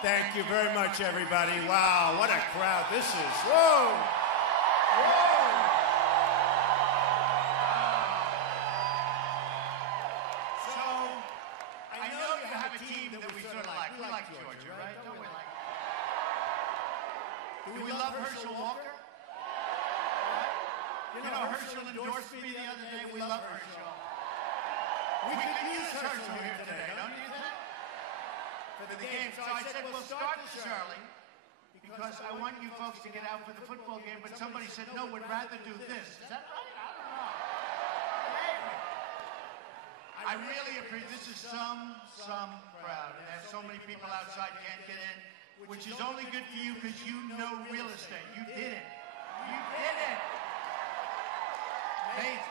Thank you very much, everybody. Wow, what a crowd this is. Whoa! Whoa! So, I know you have a team that we sort of like. We like Georgia, right? Don't we like? Do we love Herschel Walker? You know, Herschel endorsed me the other day. We love Herschel. We could use Herschel here today, don't you think? For the game. So I said, we'll start this early because I want you folks to get out for the football game, but somebody said, no, we'd rather do this. Is that right? I don't know. I really appreciate this is some crowd. There's so many people outside can't get in, which is only good for you because you know real estate. You did it. You did it. Amazing.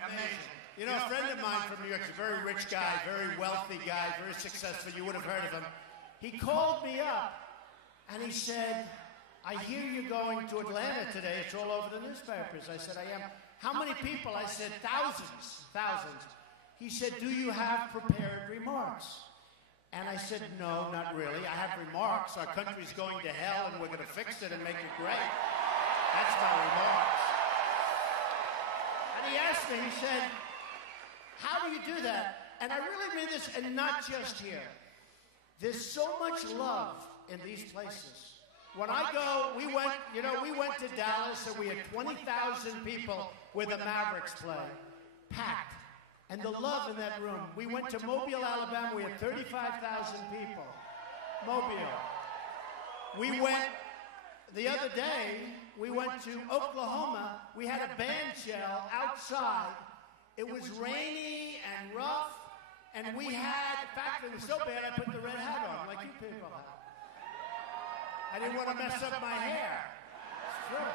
Amazing. You know, a friend of mine from New York, a very rich guy, very wealthy guy, very successful. You would have heard of him. He called me up, and he said, I hear you're going to Atlanta today. It's all over the newspapers. I said, I am. How many people? I said, thousands. He said, do you have prepared remarks? And I said, no, not really. I have remarks. Our country's going to hell, and we're going to fix it and make it great. That's my remarks. And he asked me, he said, how do you do that? And I really mean this, and not just here. There's so much love in these places. When I go, we went to Dallas, and we had 20,000 people where the Mavericks play, packed. And the love in that room. We went to Mobile, Alabama, we had 35,000 people. Mobile. We went, the other day, we went to Oklahoma, we had a band shell outside. It was rainy and rough, and we had, in fact, it was so bad I put the red hat on, like you people have. I didn't want to mess up my hair. It's true.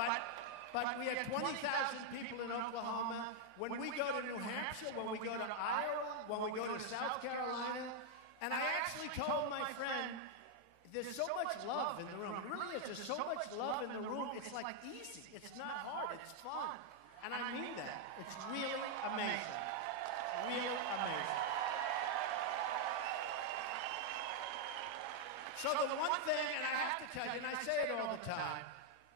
But we had 20,000 people in Oklahoma. When we go to New Hampshire, when we go to Iowa, when we go to South Carolina, and I actually told my friend, there's so much love in the room. It really is. There's so much love in the room. It's like easy. It's not hard. It's fun. And I mean that. It's really amazing. Really amazing. So the one thing, and I have to tell you, and I say it all the time,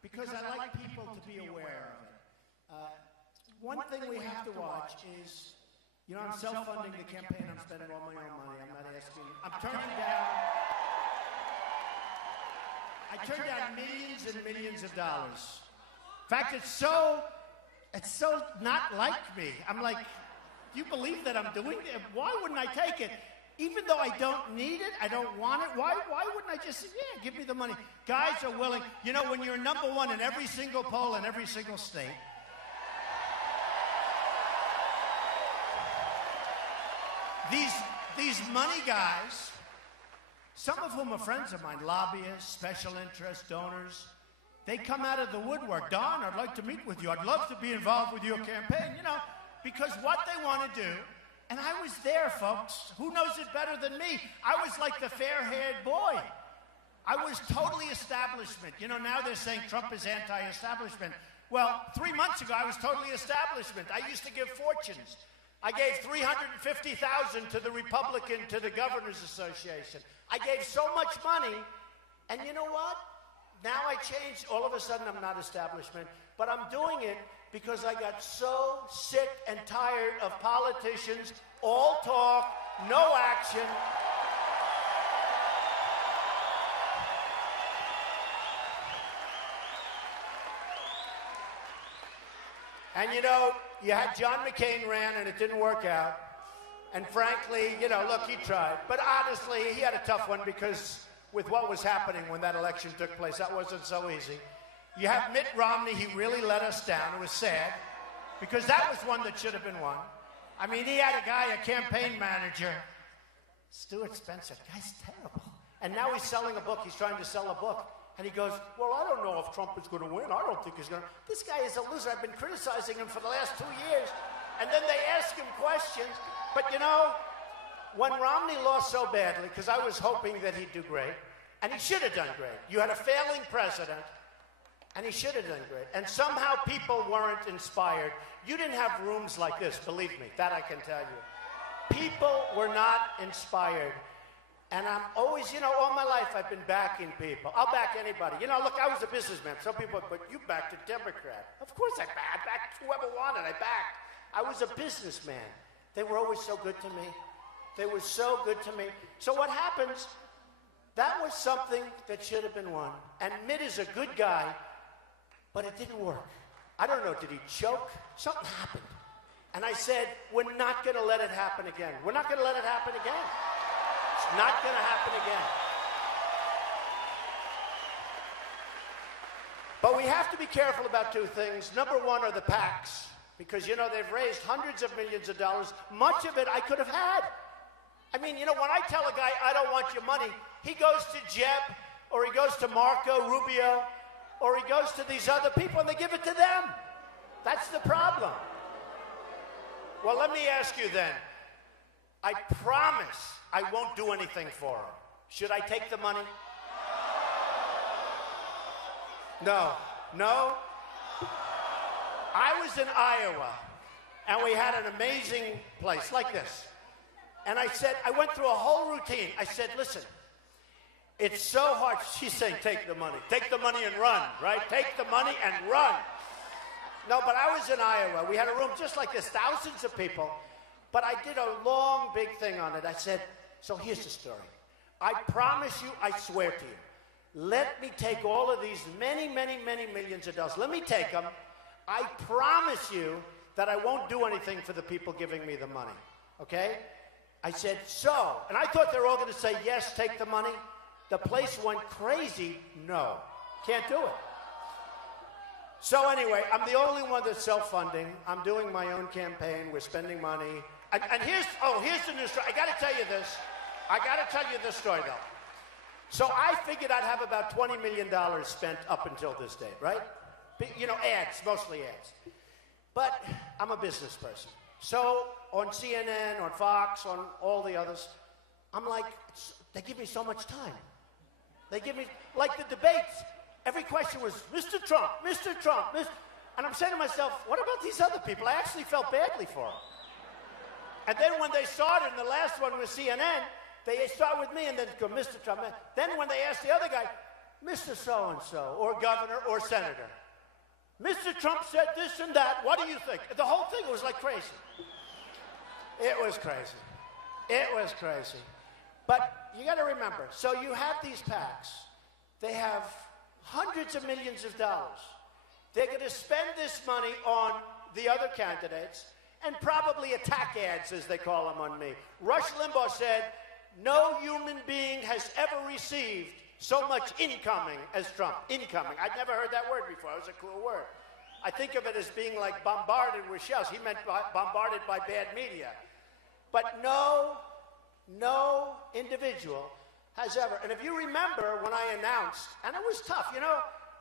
because I like people to be aware of it. One thing we have to watch is, you know, I'm self-funding the campaign. I'm spending all my own money. I'm not asking. I'm turning down. I turned down millions and millions of dollars. In fact, it's so not like me. I'm like, do you believe that I'm doing it? Why wouldn't I take it? Even though I don't need it, I don't want it, why wouldn't I just say, yeah, give me the money? Guys are willing. You know, when you're number one in every single poll in every single state, these money guys, some of whom are friends of mine, lobbyists, special interest donors, they come out of the woodwork. Don, I'd like to meet with you. I'd love to be involved with your campaign, you know, because what they want to do, and I was there, folks. Who knows it better than me? I was like the fair-haired boy. I was totally establishment. You know, now they're saying Trump is anti-establishment. Well, 3 months ago, I was totally establishment. I used to give fortunes. I gave $350,000 to the Republican, to the Governors Association. I gave so much money, and you know what? Now I changed. All of a sudden, I'm not establishment, but I'm doing it because I got so sick and tired of politicians, all talk, no action. And you know, you had John McCain ran and it didn't work out. And frankly, you know, look, he tried. But honestly, he had a tough one because with what was happening when that election took place, that wasn't so easy. You have Mitt Romney, he really let us down. It was sad because that was one that should have been won. I mean, he had a guy, a campaign manager, Stuart Spencer, the guy's terrible. And now he's selling a book, he's trying to sell a book. And he goes, well, I don't know if Trump is going to win. I don't think he's going to. This guy is a loser. I've been criticizing him for the last 2 years. And then they ask him questions. But, you know, when Romney lost so badly, because I was hoping that he'd do great, and he should have done great. You had a failing president, and he should have done great. And somehow people weren't inspired. You didn't have rooms like this, believe me. That I can tell you. People were not inspired. And I'm always, all my life I've been backing people. I'll back anybody. Look, I was a businessman. Some people, but you backed a Democrat. Of course I backed whoever wanted. I backed. I was a businessman. They were always so good to me. They were so good to me. So what happens, that was something that should have been won. And Mitt is a good guy, but it didn't work. I don't know, did he choke? Something happened. And I said, we're not going to let it happen again. We're not going to let it happen again. It's not going to happen again. But we have to be careful about two things. Number one are the PACs, because, they've raised hundreds of millions of dollars. Much of it I could have had. I mean, when I tell a guy, I don't want your money, he goes to Jeb, or he goes to Marco Rubio, or he goes to these other people, and they give it to them. That's the problem. Well, let me ask you then. I promise I won't do anything for him. Should I take the money? No. No? I was in Iowa, and we had an amazing place like this. And I went through a whole routine. I said, listen, it's so hard. She's saying, take the money. Take the money and run, right? Take the money and run. No, but I was in Iowa. We had a room just like this, thousands of people. But I did a long, big thing on it. I said, so here's the story. I promise you, I swear to you, let me take all of these many, many, many millions of dollars. Let me take them. I promise you that I won't do anything for the people giving me the money, okay? I said, so, and I thought they were all going to say, yes, take the money. The place went crazy. No, can't do it. So anyway, I'm the only one that's self-funding. I'm doing my own campaign. We're spending money. And here's the new story. I got to tell you this. I got to tell you this story, though. So I figured I'd have about $20 million spent up until this date, right? Ads, mostly ads. But I'm a business person. So on CNN, on Fox, on all the others, I'm like, they give me so much time. They give me, like the debates, every question was, Mr. Trump, Mr. Trump, and I'm saying to myself, what about these other people? I actually felt badly for them. And then when they started, and the last one was CNN, they start with me and then go, Mr. Trump. Then when they ask the other guy, Mr. So-and-so, or governor, or senator, Mr. Trump said this and that, what do you think? The whole thing was like crazy. It was crazy. It was crazy. But you got to remember, so you have these PACs. They have hundreds of millions of dollars. They're going to spend this money on the other candidates and probably attack ads, as they call them, on me. Rush Limbaugh said, no human being has ever received so much incoming as Trump. Incoming. I'd never heard that word before. It was a cool word. I think of it as being like bombarded with shells. He meant bombarded by bad media. But no individual has ever. And if you remember when I announced, and it was tough,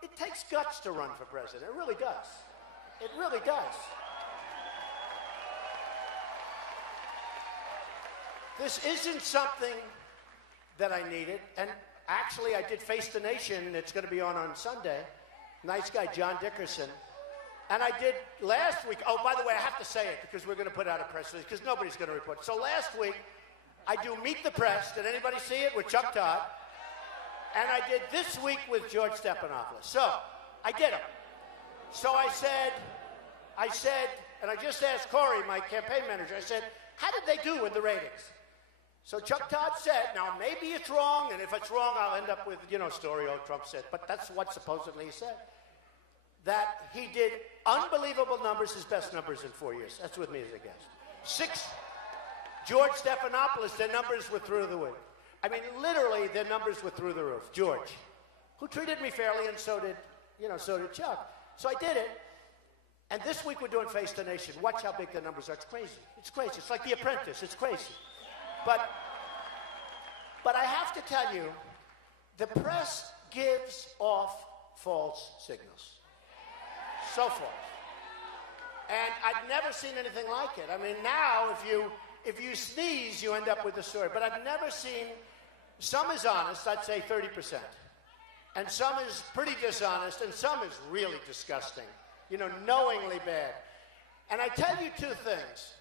it takes guts to run for president. It really does. It really does. This isn't something that I needed. And actually, I did Face the Nation. It's going to be on Sunday. Nice guy, John Dickerson. And I did last week. Oh, by the way, I have to say it because we're going to put out a press release because nobody's going to report. So last week, I do Meet the Press. Did anybody see it? With Chuck Todd. And I did this week with George Stephanopoulos. So I did them. So I said, and I just asked Corey, my campaign manager, I said, how did they do with the ratings? So Chuck Todd said, now maybe it's wrong, and if it's wrong, I'll end up with, story, Trump said. But that's what supposedly he said. That he did unbelievable numbers, his best numbers in 4 years. That's with me as a guest. George Stephanopoulos, their numbers were through the roof. I mean, literally, their numbers were through the roof. George, who treated me fairly, and so did Chuck. So I did it. And this week we're doing Face the Nation. Watch how big the numbers are. It's crazy. It's crazy. It's like The Apprentice. It's crazy. But I have to tell you, the press gives off false signals. So false. And I've never seen anything like it. I mean, now if you sneeze, you end up with a story. But I've never seen, some is honest, I'd say 30%. And some is pretty dishonest, and some is really disgusting. Knowingly bad. And I tell you two things.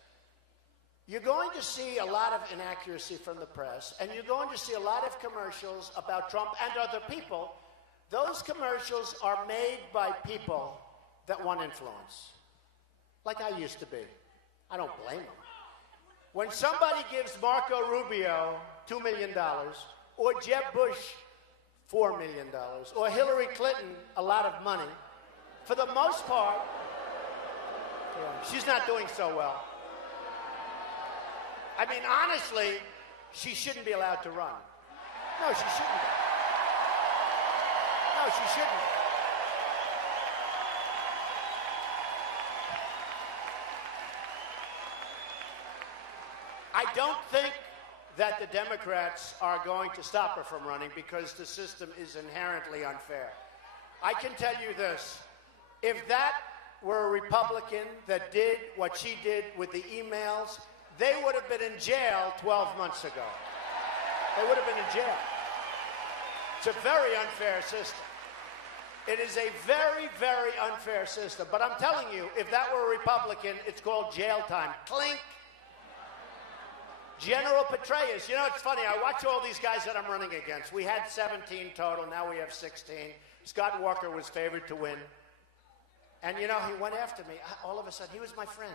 you're going to see a lot of inaccuracy from the press, and you're going to see a lot of commercials about Trump and other people. Those commercials are made by people that want influence, like I used to be. I don't blame them. When somebody gives Marco Rubio $2 million, or Jeb Bush $4 million, or Hillary Clinton a lot of money, for the most part, she's not doing so well. I mean, honestly, she shouldn't be allowed to run. No, she shouldn't. No, she shouldn't. I don't think that the Democrats are going to stop her from running because the system is inherently unfair. I can tell you this. If that were a Republican that did what she did with the emails, they would have been in jail 12 months ago. They would have been in jail. It's a very unfair system. It is a very, very unfair system. But I'm telling you, if that were a Republican, it's called jail time. Clink. General Petraeus. You know, it's funny. I watch all these guys that I'm running against. We had 17 total. Now we have 16. Scott Walker was favored to win. And, you know, he went after me. All of a sudden, he was my friend.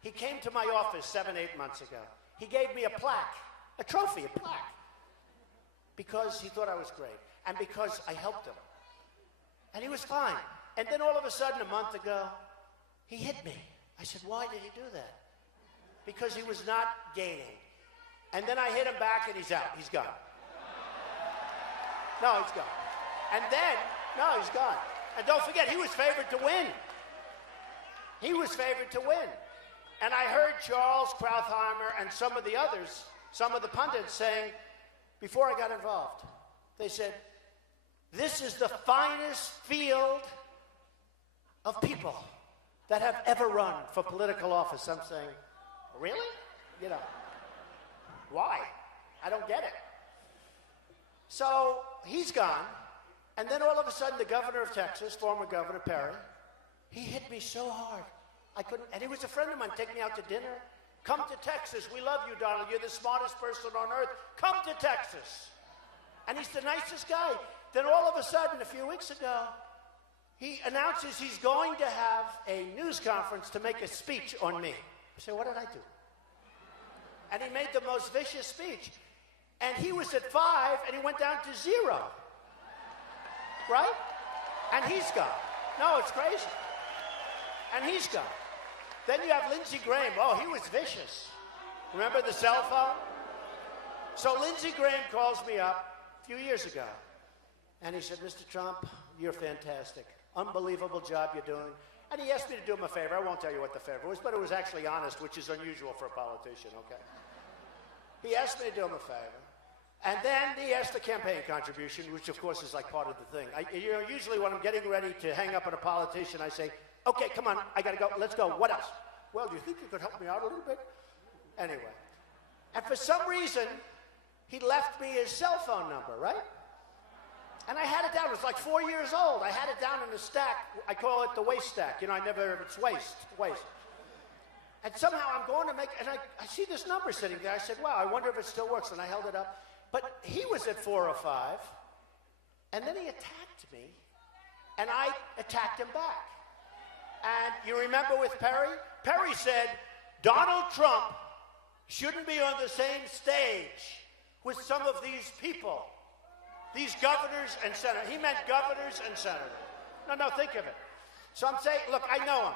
He came to my office 7, 8 months ago. He gave me a plaque, a trophy, a plaque, because he thought I was great and because I helped him. And he was fine. And then all of a sudden, a month ago, he hit me. I said, why did he do that? Because he was not gaining. And then I hit him back, and he's out. He's gone. No, he's gone. And then, no, he's gone. And don't forget, he was favored to win. He was favored to win. And I heard Charles Krauthammer and some of the others, some of the pundits saying, before I got involved, they said, this is the finest field of people that have ever run for political office. I'm saying, really? You know, why? I don't get it. So he's gone. And then all of a sudden, the governor of Texas, former Governor Perry, he hit me so hard. I couldn't, and he was a friend of mine, take me out to dinner. Come to Texas. We love you, Donald. You're the smartest person on earth. Come to Texas. And he's the nicest guy. Then all of a sudden, a few weeks ago, he announces he's going to have a news conference to make a speech on me. I say, what did I do? And he made the most vicious speech. And he was at 5, and he went down to 0. Right? And he's gone. No, it's crazy. And he's gone. Then you have Lindsey Graham. Oh, he was vicious. Remember the cell phone? So Lindsey Graham calls me up a few years ago. And he said, Mr. Trump, you're fantastic. Unbelievable job you're doing. And he asked me to do him a favor. I won't tell you what the favor was, but it was actually honest, which is unusual for a politician, okay? He asked me to do him a favor. And then he asked the campaign contribution, which of course is like part of the thing. Usually when I'm getting ready to hang up on a politician, I say, okay, come on, I gotta go, let's go, what else? Well, do you think you could help me out a little bit? Anyway. And for some reason, he left me his cell phone number, right? And I had it down, it was like 4 years old. I had it down in a stack, I call it the waste stack. You know, it's waste. And somehow I'm going to make, and I see this number sitting there. I said, wow, I wonder if it still works. And I held it up. But he was at 405, and then he attacked me, and I attacked him back. And you remember with Perry? Perry said, Donald Trump shouldn't be on the same stage with some of these people, these governors and senators. He meant governors and senators. No, think of it. So I'm saying, look, I know him.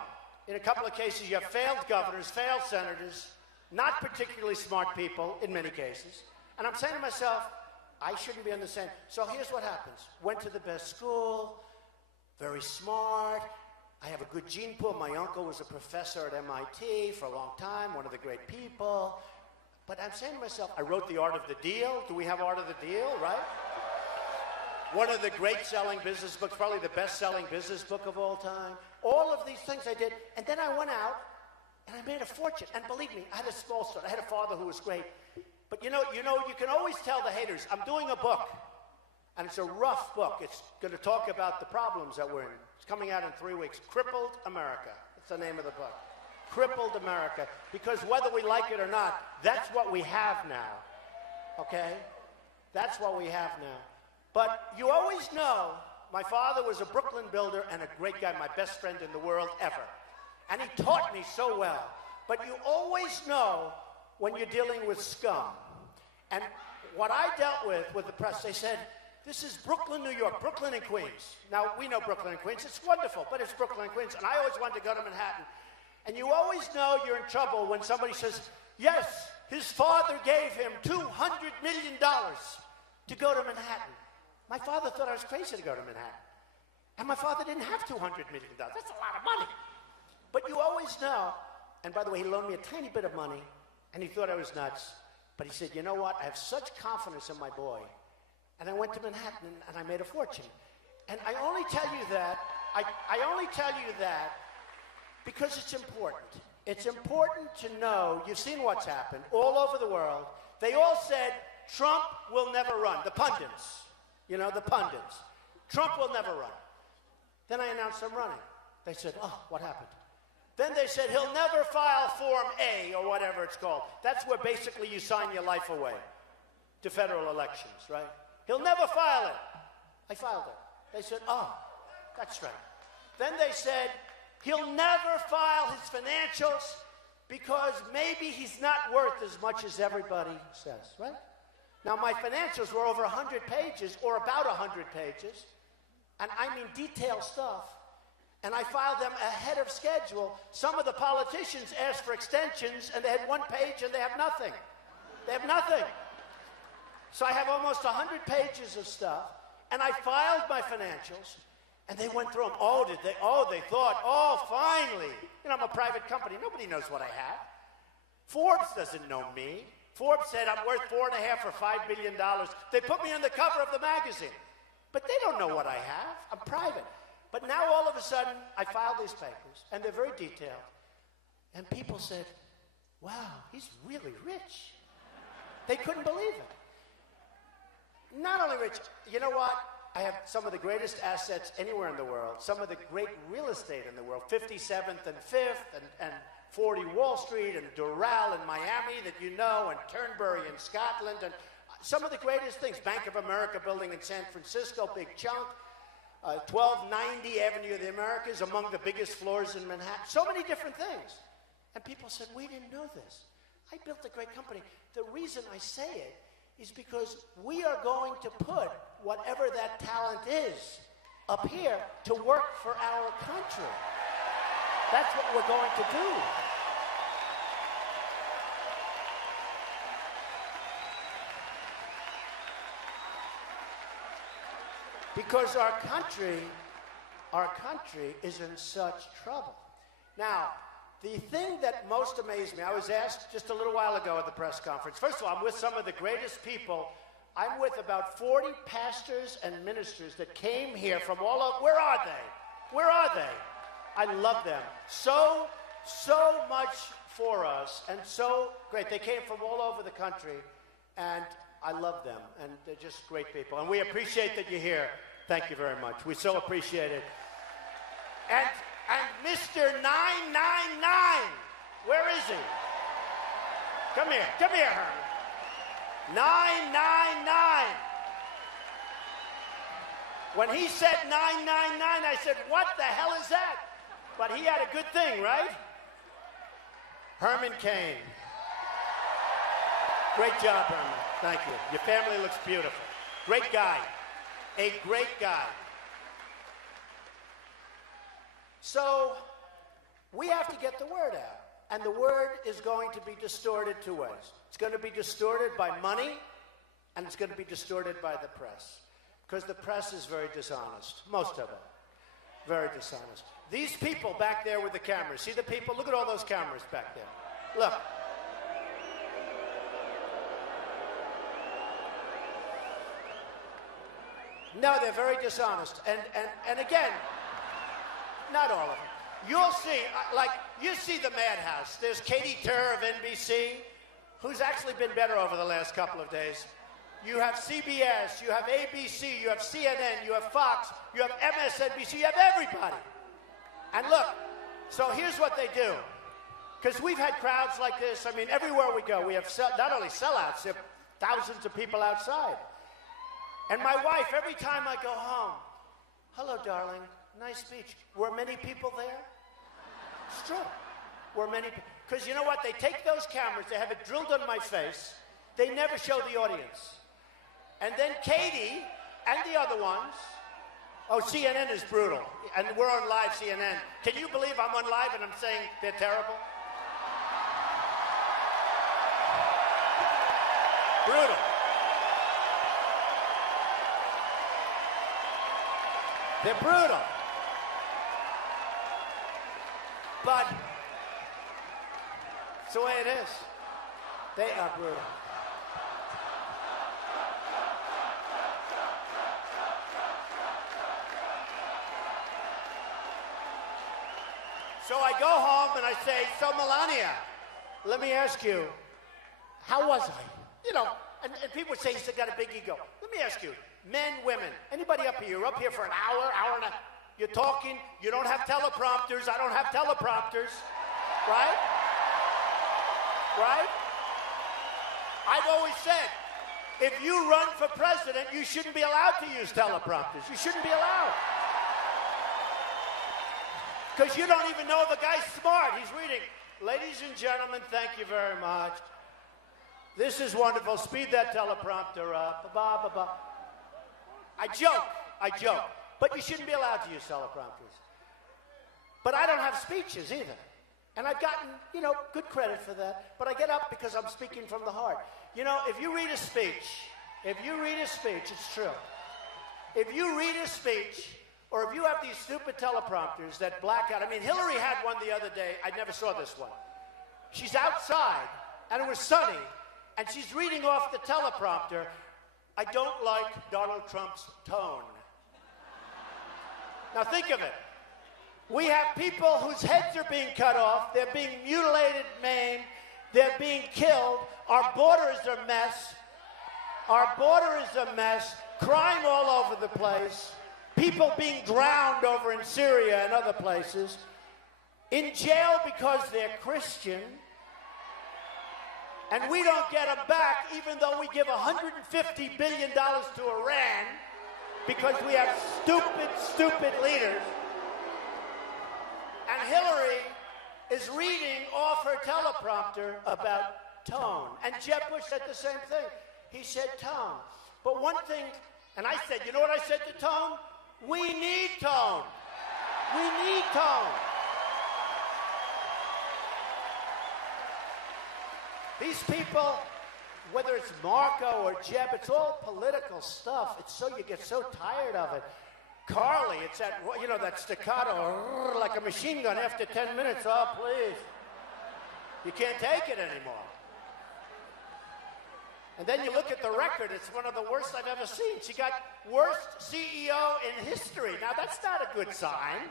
In a couple of cases, you have failed governors, failed senators, not particularly smart people in many cases. And I'm saying to myself, I shouldn't be on the same. So here's what happens. Went to the best school, very smart. I have a good gene pool. My uncle was a professor at MIT for a long time, one of the great people. But I'm saying to myself, I wrote The Art of the Deal. Do we have Art of the Deal, right? One of the great selling business books, probably the best-selling business book of all time. All of these things I did. And then I went out, and I made a fortune. And believe me, I had a small start. I had a father who was great. But you know, you can always tell the haters, I'm doing a book, and it's a rough book. It's going to talk about the problems that we're in. It's coming out in 3 weeks. Crippled America. That's the name of the book. crippled America, because whether we like it or not, that's what we have now, okay? That's what we have now. But you always know, my father was a Brooklyn builder and a great guy, my best friend in the world ever. And he taught me so well. But you always know when you're dealing with scum. And what I dealt with the press, they said, this is Brooklyn, New York, Brooklyn and Queens. Now, we know Brooklyn and Queens. It's wonderful, but it's Brooklyn and Queens. And I always wanted to go to Manhattan. And you always know you're in trouble when somebody says, yes, his father gave him $200 million to go to Manhattan. My father thought I was crazy to go to Manhattan. And my father didn't have $200 million. That's a lot of money. But you always know, and by the way, he loaned me a tiny bit of money, and he thought I was nuts. But he said, you know what? I have such confidence in my boy. And I went to Manhattan, and I made a fortune. And I only tell you that, I only tell you that because it's important. It's important to know, you've seen what's happened all over the world. They all said, Trump will never run. The pundits, you know, the pundits. Trump will never run. Then I announced I'm running. They said, oh, what happened? Then they said, he'll never file Form A, or whatever it's called. That's where basically you sign your life away to federal elections, right? He'll never file it. I filed it. They said, oh, that's right. Then they said, he'll never file his financials because maybe he's not worth as much as everybody says, right? Now, my financials were over 100 pages, or about 100 pages, and I mean detailed stuff. And I filed them ahead of schedule. Some of the politicians asked for extensions, and they had one page, and they have nothing. They have nothing. So I have almost 100 pages of stuff, and I filed my financials, and they went through them. Oh, did they? Oh, they thought, oh, finally. You know, I'm a private company. Nobody knows what I have. Forbes doesn't know me. Forbes said I'm worth $4.5 or $5 billion. They put me on the cover of the magazine. But they don't know what I have. I'm private. But now all of a sudden, I filed these papers, and they're very detailed. And people said, wow, he's really rich. They couldn't believe it. Not only rich, you know what? I have some of the greatest assets anywhere in the world, some of the great real estate in the world, 57th and 5th, and 40 Wall Street, and Doral in Miami that you know, and Turnberry in Scotland, and some of the greatest things. Bank of America building in San Francisco, big chunk. 1290 Avenue of the Americas, among the biggest floors in Manhattan. So many different things. And people said, we didn't know this. I built a great company. The reason I say it is because we are going to put whatever that talent is up here to work for our country. That's what we're going to do. Because our country is in such trouble. Now, the thing that most amazed me, I was asked just a little while ago at the press conference. First of all, I'm with some of the greatest people. I'm with about 40 pastors and ministers that came here from all over. Where are they? Where are they? I love them. So much for us, and so great. They came from all over the country, and I love them, and they're just great people. And we appreciate that you're here. Thank you very much. We so appreciate it. And Mr. 999, where is he? Come here, Herman. 999. When he said 999, I said, what the hell is that? But he had a good thing, right? Herman Cain. Great job, Herman. Thank you. Your family looks beautiful. Great guy. A great guy. So we have to get the word out. And the word is going to be distorted two ways. It's going to be distorted by money, and it's going to be distorted by the press. Because the press is very dishonest. Most of it. Very dishonest. These people back there with the cameras. See the people? Look at all those cameras back there. Look. No, they're very dishonest. And again, not all of them. You'll see, like, you see the madhouse. There's Katie Tur of NBC, who's actually been better over the last couple of days. You have CBS, you have ABC, you have CNN, you have Fox, you have MSNBC, you have everybody. And look, so here's what they do. Because we've had crowds like this. I mean, everywhere we go, we have not only sellouts, there are thousands of people outside. And my wife, every time I go home, hello, darling, nice beach. Were many people there? It's true. Were many people. Because you know what? They take those cameras, they have it drilled on my face. They never show the audience. And then Katie and the other ones, oh, CNN is brutal. And we're on live CNN. Can you believe I'm on live and I'm saying they're terrible? Brutal. They're brutal. But it's the way it is. They are brutal. So I go home and I say, so Melania, let me ask you, how was I? You know, and people say he's got a big ego. Let me ask you, men, women, anybody up here? You're up here for an hour, hour and a half. You're talking. You don't have teleprompters. I don't have teleprompters. Right? Right? I've always said, if you run for president, you shouldn't be allowed to use teleprompters. You shouldn't be allowed. Because you don't even know if a guy's smart. He's reading, ladies and gentlemen, thank you very much. This is wonderful. Speed that teleprompter up. Ba, ba, ba. I joke. But you shouldn't be allowed to use teleprompters. But I don't have speeches either. And I've gotten, you know, good credit for that. But I get up because I'm speaking from the heart. You know, if you read a speech, it's true. If you read a speech, or if you have these stupid teleprompters that black out. I mean, Hillary had one the other day. I never saw this one. She's outside, and it was sunny, and she's reading off the teleprompter, I don't like Donald Trump's tone. Now think of it. We have people whose heads are being cut off. They're being mutilated, maimed. They're being killed. Our border is a mess. Crime all over the place. People being drowned over in Syria and other places. In jail because they're Christian. And we don't get them back even though we give $150 billion to Iran because we have stupid leaders. And Hillary is reading off her teleprompter about tone. And Jeb Bush said the same thing. He said tone. But one thing, and I said, you know what I said to tone? We need tone. We need tone. These people, whether it's Marco or Jeb, it's all political stuff. It's so you get so tired of it. Carly, it's that, you know, that staccato, like a machine gun after 10 minutes. Oh, please. You can't take it anymore. And then you look at the record, it's one of the worst I've ever seen. She got worst CEO in history. Now, that's not a good sign.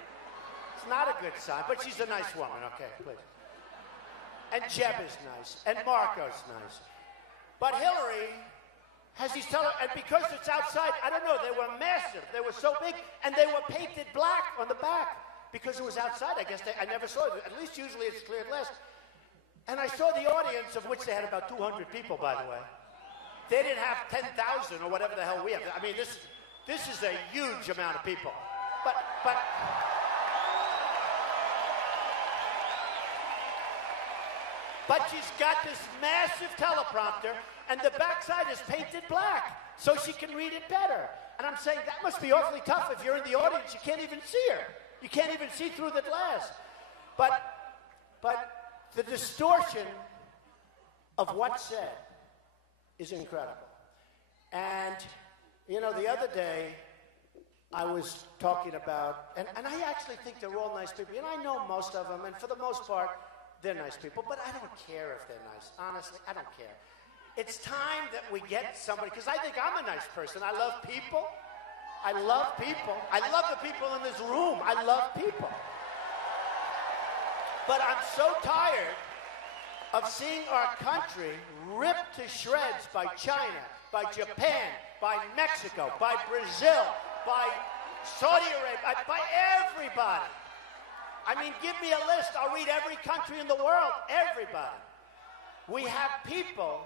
It's not a good sign, but she's a nice woman. Okay, please. And Jeb is nice, and Marco's nice. But Hillary has these and because it's outside, I don't know, they were massive. They were so big, and they were painted black on the back because it was outside. I guess I never saw it. At least usually it's clear glass. And I saw the audience, of which they had about 200 people, by the way. They didn't have 10,000 or whatever the hell we have. I mean, this is a huge amount of people. But she's got this massive teleprompter, and the backside is painted black, so she can read it better. And I'm saying that must be awfully tough if you're in the audience. You can't even see her. You can't even see through the glass. But the distortion of what's said is incredible. And, you know, the other day, I was talking about, and I actually think they're all nice people. You know, I know most of them, and for the most part, they're nice people, but I don't care if they're nice. Honestly, I don't care. It's time that we get somebody, because I think I'm a nice person. I love people. I love people. I love the people in this room. I love people. But I'm so tired of seeing our country ripped to shreds by China, by Japan, by Mexico, by Brazil, by Saudi Arabia, by everybody. I mean, give me a list. I'll read every country in the world. Everybody. We have people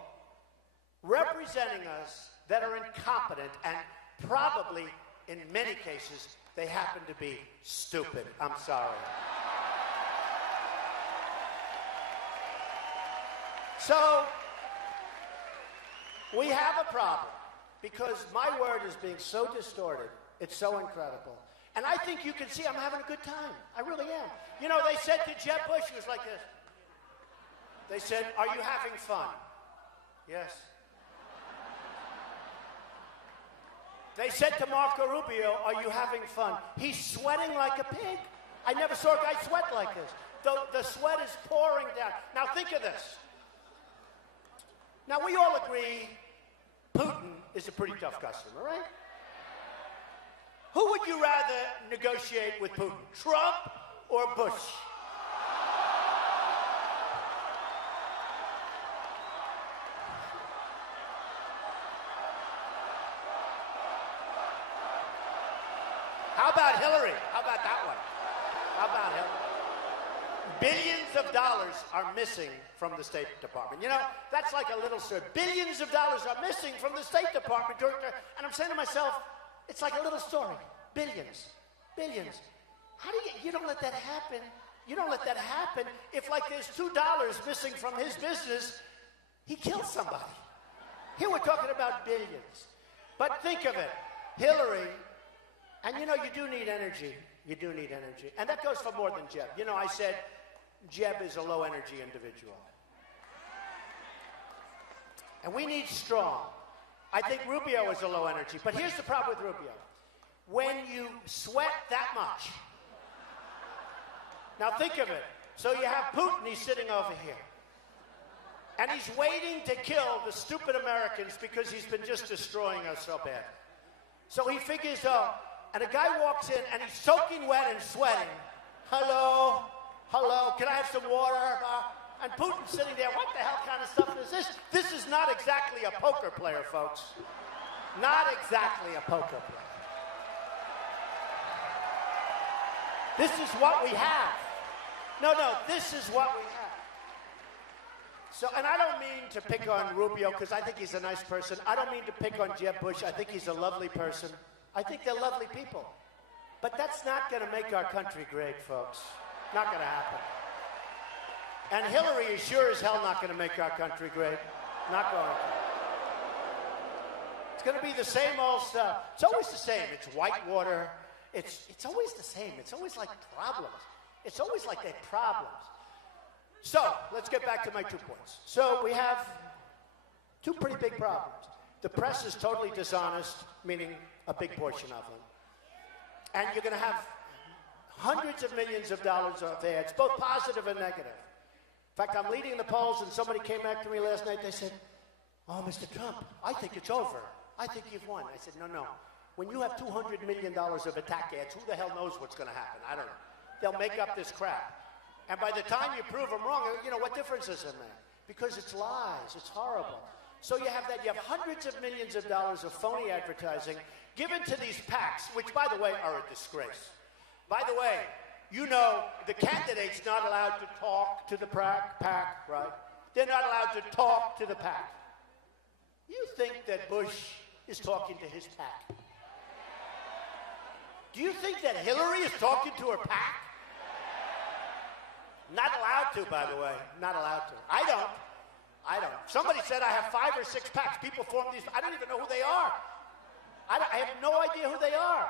representing us that are incompetent, and probably, in many cases, they happen to be stupid. I'm sorry. So, we have a problem because my word is being so distorted. It's so incredible. And I think you can see I'm having a good time. I really am. You know, they said to Jeb Bush, he was like this. They said, "Are you having fun?" Yes. They said to Marco Rubio, "Are you having fun?" He's sweating like a pig. I never saw a guy sweat like this. The sweat is pouring down. Now think of this. Now we all agree Putin is a pretty tough customer, right? Who would you rather negotiate with Putin, Trump or Bush? How about Hillary? How about that one? How about Hillary? Billions of dollars are missing from the State Department. You know, that's like a little story. Billions of dollars are missing from the State Department. And I'm saying to myself, it's like a little story. Billions. Billions. How do you don't let that happen. You don't let that happen. If like there's $2 missing from his business, he kills somebody. Here we're talking about billions. But think of it. Hillary, and you know, you do need energy. You do need energy. And that goes for more than Jeb. You know, I said Jeb is a low-energy individual. And we need strong. I think Rubio is a low energy. But here's the problem with Rubio. When you sweat that much. Now think of it. So you have Putin, he's sitting over here. And he's waiting to kill the stupid Americans because he's been just destroying us so bad. So he figures, and a guy walks in and he's soaking wet and sweating. Hello? Hello? Can I have some water? And Putin's sitting there. What the hell kind of stuff is this? This is not exactly a poker player, folks. Not exactly a poker player. This is what we have. No, this is what we have. So, and I don't mean to pick on Rubio because I think he's a nice person. I don't mean to pick on Jeb Bush. I think he's a lovely person. I think they're lovely people. But that's not going to make our country great, folks. Not going to happen. And Hillary is sure as hell not going to make our country great. Not going to. It's going to be the same old stuff. It's always the same. It's whitewater. It's always the same. It's always like problems. It's always like they have problems. So, let's get back to my 2 points. So, we have 2 pretty big problems. The press is totally dishonest, meaning a big portion of them. And you're going to have hundreds of millions of dollars of ads, both positive and negative. In fact, I'm leading the polls, and somebody came back to me last night. They said, "Oh, Mr. Trump, I think it's over. I think you've won." I said, no. When you have $200 million of attack ads, who the hell knows what's going to happen? I don't know. They'll make up this crap. And by the time you prove them wrong, you know, what difference is in that? Because it's lies. It's horrible. So you have that. You have hundreds of millions of dollars of phony advertising given to these PACs, which, by the way, are a disgrace. By the way, you know, the candidate's not allowed to talk to the PAC, right? They're not allowed to talk to the PAC. You think that Bush is talking to his PAC? Do you think that Hillary is talking to her PAC? Not allowed to, by the way. Not allowed to. I don't. Somebody said I have 5 or 6 PACs. People form these. I don't even know who they are. I have no idea who they are.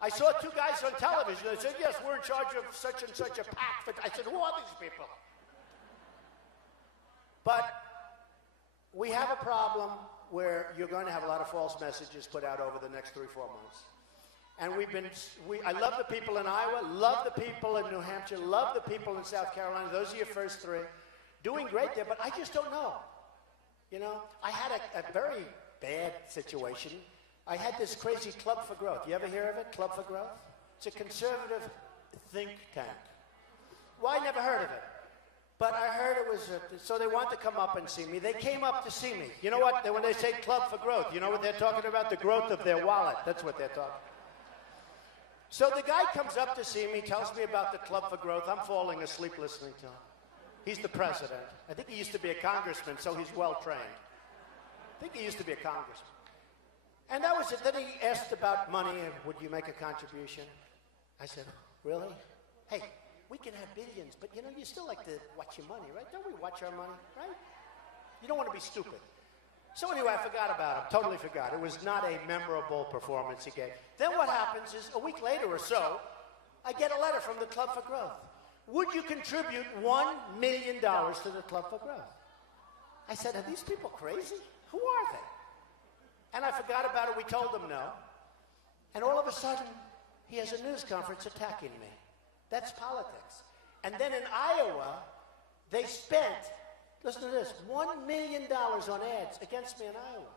I saw 2 guys on television. They said, "Yes, we're in charge of such and such a PAC." I said, "Who are these people?" But we have a problem where you're going to have a lot of false messages put out over the next 3-4 months. And I love the people in Iowa, love the people in New Hampshire, love the people in South Carolina. Those are your first 3. Doing great there, but I just don't know. You know, I had a very bad situation. I had this crazy Club for Growth. You ever hear of it, Club for Growth? It's a conservative think tank. Well, I never heard of it. But I heard it was, so they wanted to come up and see me. They came up to see me. You know what? When they say Club for Growth, you know what they're talking about? The growth of their wallet. That's what they're talking about. So the guy comes up to see me, tells me about the Club for Growth. I'm falling asleep listening to him. He's the president. I think he used to be a congressman, so he's well-trained. I think he used to be a congressman. And that was it. Then he asked about money. Would you make a contribution? I said, really? Hey, we can have billions, but you know, you still like to watch your money, right? Don't we watch our money, right? You don't want to be stupid. So anyway, I forgot about him. Totally forgot. It was not a memorable performance he gave. Then what happens is, a week later or so, I get a letter from the Club for Growth. Would you contribute $1 million to the Club for Growth? I said, are these people crazy? Who are they? And I forgot about it. We told him no. And all of a sudden, he has a news conference attacking me. That's politics. And then in Iowa, they spent, listen to this, $1 million on ads against me in Iowa.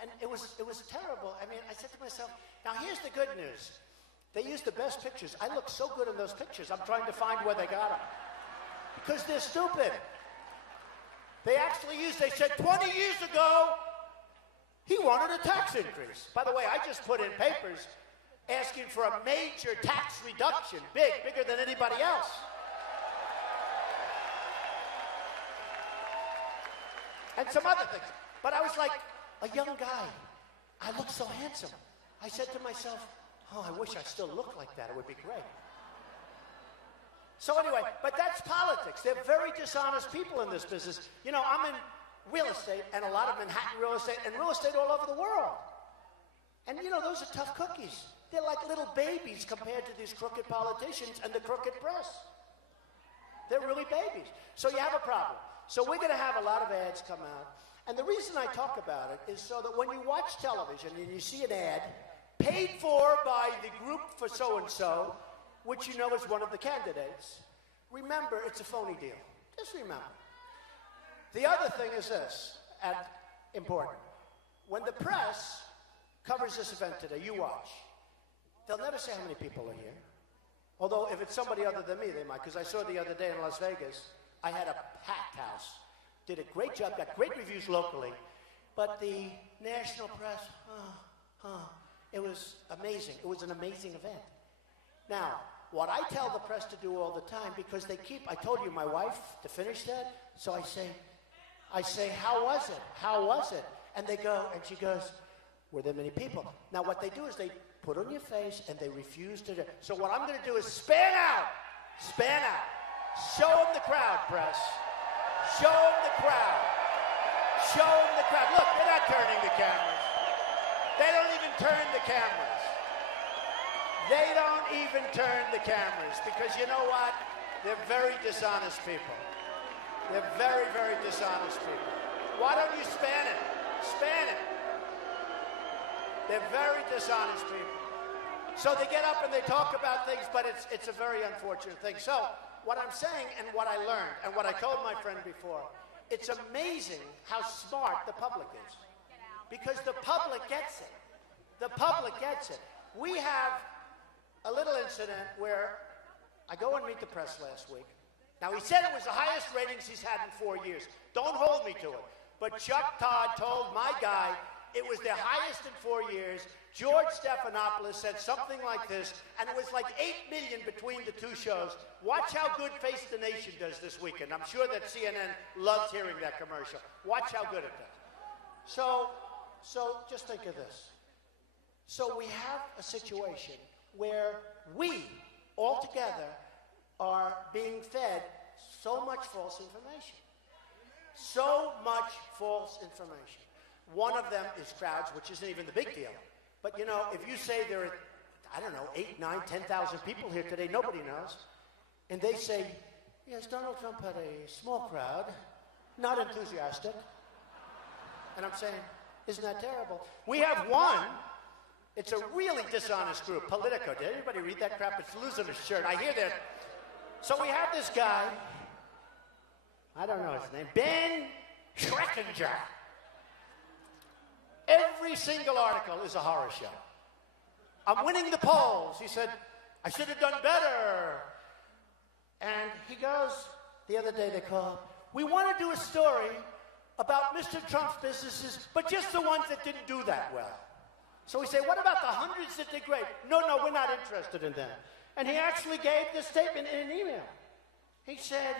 And it was terrible. I mean, I said to myself, now here's the good news. They used the best pictures. I look so good in those pictures. I'm trying to find where they got them. Because they're stupid. They said 20 years ago, he wanted a tax increase. By the way, I just put in papers asking for a major tax reduction, bigger than anybody else. And some other things. But I was like a young guy. I looked so handsome. I said to myself, oh, I wish I still looked like that. It would be great. So anyway, but that's politics. They're very dishonest people in this business. You know, I'm in real estate, and a lot of Manhattan real estate, and real estate all over the world. And you know, those are tough cookies. They're like little babies compared to these crooked politicians and the crooked press. They're really babies. So you have a problem. So we're going to have a lot of ads come out. And the reason I talk about it is so that when you watch television and you see an ad paid for by the group for so-and-so, which you know is one of the candidates, remember it's a phony deal. Just remember. The other thing is this, and important. When the press covers this event today, you watch. They'll never say how many people are here. Although if it's somebody other than me, they might. Because I saw the other day in Las Vegas, I had a packed house. Did a great job, got great reviews locally. But the national press, it was amazing. It was an amazing event. Now, what I tell the press to do all the time, because they keep, I told you my wife to finish that, so I say, how was it? How was it? And they go, and she goes, were there many people? Now, what they do is they put on your face, and they refuse to do. So what I'm going to do is span out. Show them the crowd, press. Show them the crowd. Show them the crowd. Look, they're not turning the cameras. They don't even turn the cameras. They don't even turn the cameras because you know what? They're very dishonest people. They're very, very dishonest people. Why don't you span it? Span it. They're very dishonest people. So they get up and they talk about things, but it's a very unfortunate thing. So what I'm saying and what I learned and what I told my friend before, it's amazing how smart the public is. Because the public gets it. The public gets it. We have a little incident where I go and meet the press last week. Now, he said it was the highest ratings he's had in 4 years. Don't hold me to it. But Chuck Todd told my guy it was the highest in 4 years. George Stephanopoulos said something like this, and it was like 8 million between the two shows. Watch how good Face the Nation does this weekend. I'm sure that CNN loves hearing that commercial. Watch how good it does. So just think of this. So we have a situation where we, all together, are being fed so much false information. So much false information. One of them is crowds, which isn't even the big deal. But, you know, if you say there are, I don't know, 8, 9, 10,000 people here today, nobody knows. And they say, yes, Donald Trump had a small crowd, not enthusiastic. And I'm saying, isn't that terrible? We have one. It's a really dishonest group, Politico. Did anybody read that crap? It's losing his shirt. I hear that. So we have this guy, I don't know his name, Ben Schreckinger. Every single article is a horror show. I'm winning the polls. He said, I should have done better. And he goes, the other day they called, we want to do a story about Mr. Trump's businesses, but just the ones that didn't do that well. So we say, what about the hundreds that did great? No, we're not interested in them. And he actually gave this statement in an email. He said,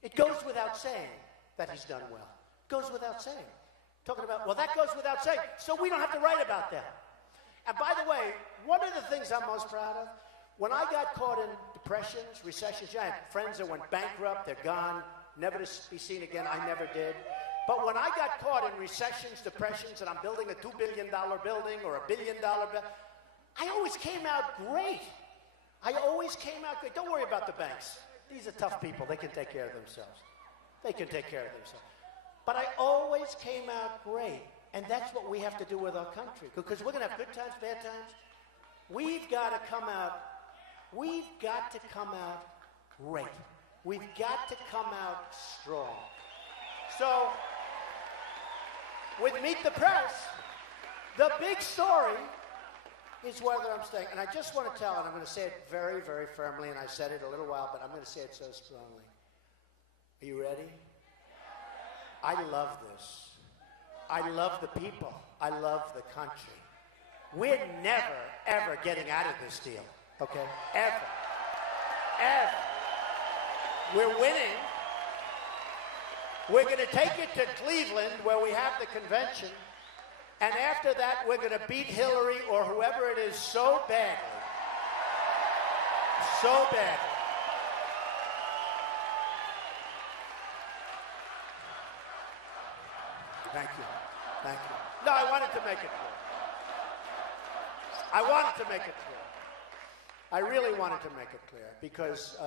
it goes without saying that he's done well. It goes without saying. Talking about, well, that goes without saying, so we don't have to write about that. And by the way, one of the things I'm most proud of, when I got caught in depressions, recessions, I had friends that went bankrupt, they're gone, never to be seen again, I never did. But when I got caught in recessions, depressions, and I'm building a $2 billion building or a $1 billion building, I always came out great. I always came out great. Don't worry about the banks. These are tough people. They can take care of themselves. They can take care of themselves. But I always came out great. And that's what we have to do with our country. Because we're going to have good times, bad times. We've got to come out great. We've got to come out strong. So, with Meet the Press, the big story is whether I'm staying. And I just want to tell, and I'm going to say it very, very firmly, and I said it a little while, but I'm going to say it so strongly. Are you ready? I love this. I love the people. I love the country. We're never, ever getting out of this deal, okay? Ever. Ever. We're winning. We're going to take it to Cleveland, where we have the convention, and after that, we're going to beat Hillary or whoever it is so badly. So badly. Thank you. Thank you. No, I wanted to make it clear. I wanted to make it clear. I really wanted to make it clear because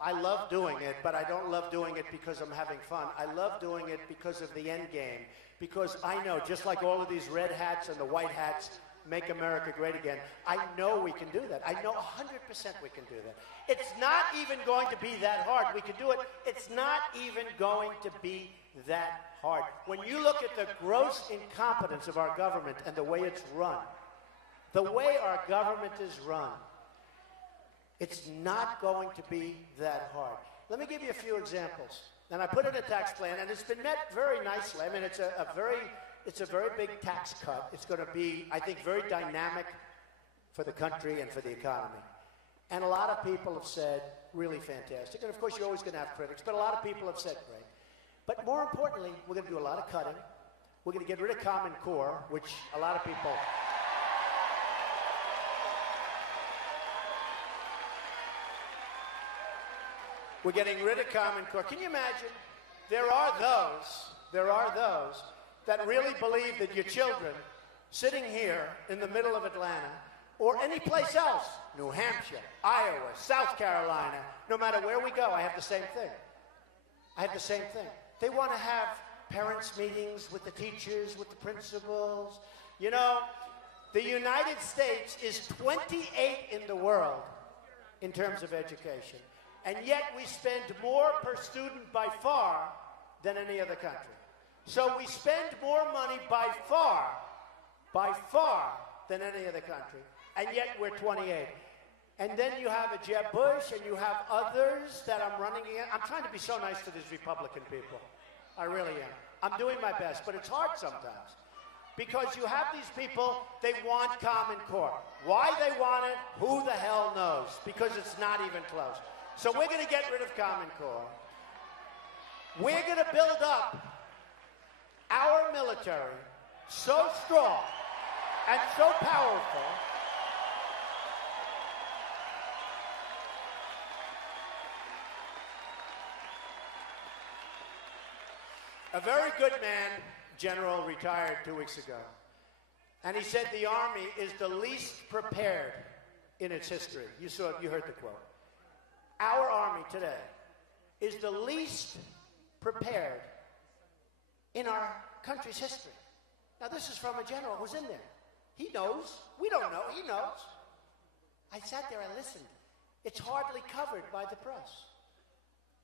I love doing it, but I don't love doing it because I'm having fun. I love doing it because of the end game, because I know, just like all of these red hats and the white hats make America great again, I know we can do that. I know 100% we can do that. It's not even going to be that hard. We can do it. It's not even going to be that hard. When you look at the gross incompetence of our government and the way it's run, the way our government is run, it's not going to be that hard. Let me give you a few examples. And I put in a tax plan, and it's been met very nicely. I mean, it's a very big tax cut. It's going to be, I think, very dynamic for the country and for the economy. And a lot of people have said, really fantastic. And of course, you're always going to have critics, but a lot of people have said, great. But more importantly, we're going to do a lot of cutting. We're going to get rid of Common Core, which a lot of people... We're getting rid of Common Core. Can you imagine? There are those that really believe that your children sitting here in the middle of Atlanta or any place else, New Hampshire, Iowa, South Carolina, no matter where we go, I have the same thing. I have the same thing. They want to have parents' meetings with the teachers, with the principals. You know, the United States is 28 in the world in terms of education. And yet we spend more per student by far than any other country. So we spend more money by far than any other country. And yet we're 28. And then you have a Jeb Bush and you have others that I'm running against. I'm trying to be so nice to these Republican people. I really am. I'm doing my best, but it's hard sometimes. Because you have these people, they want Common Core. Why they want it, who the hell knows? Because it's not even close. So we're going to get rid of Common Core. We're going to build up our military so strong and so powerful a very good man, general, retired 2 weeks ago. And he said the Army is the least prepared in its history. You heard the quote. Our Army today is the least prepared in our country's history. Now, this is from a general who's in there. He knows. We don't know. He knows. I sat there, I listened. It's hardly covered by the press.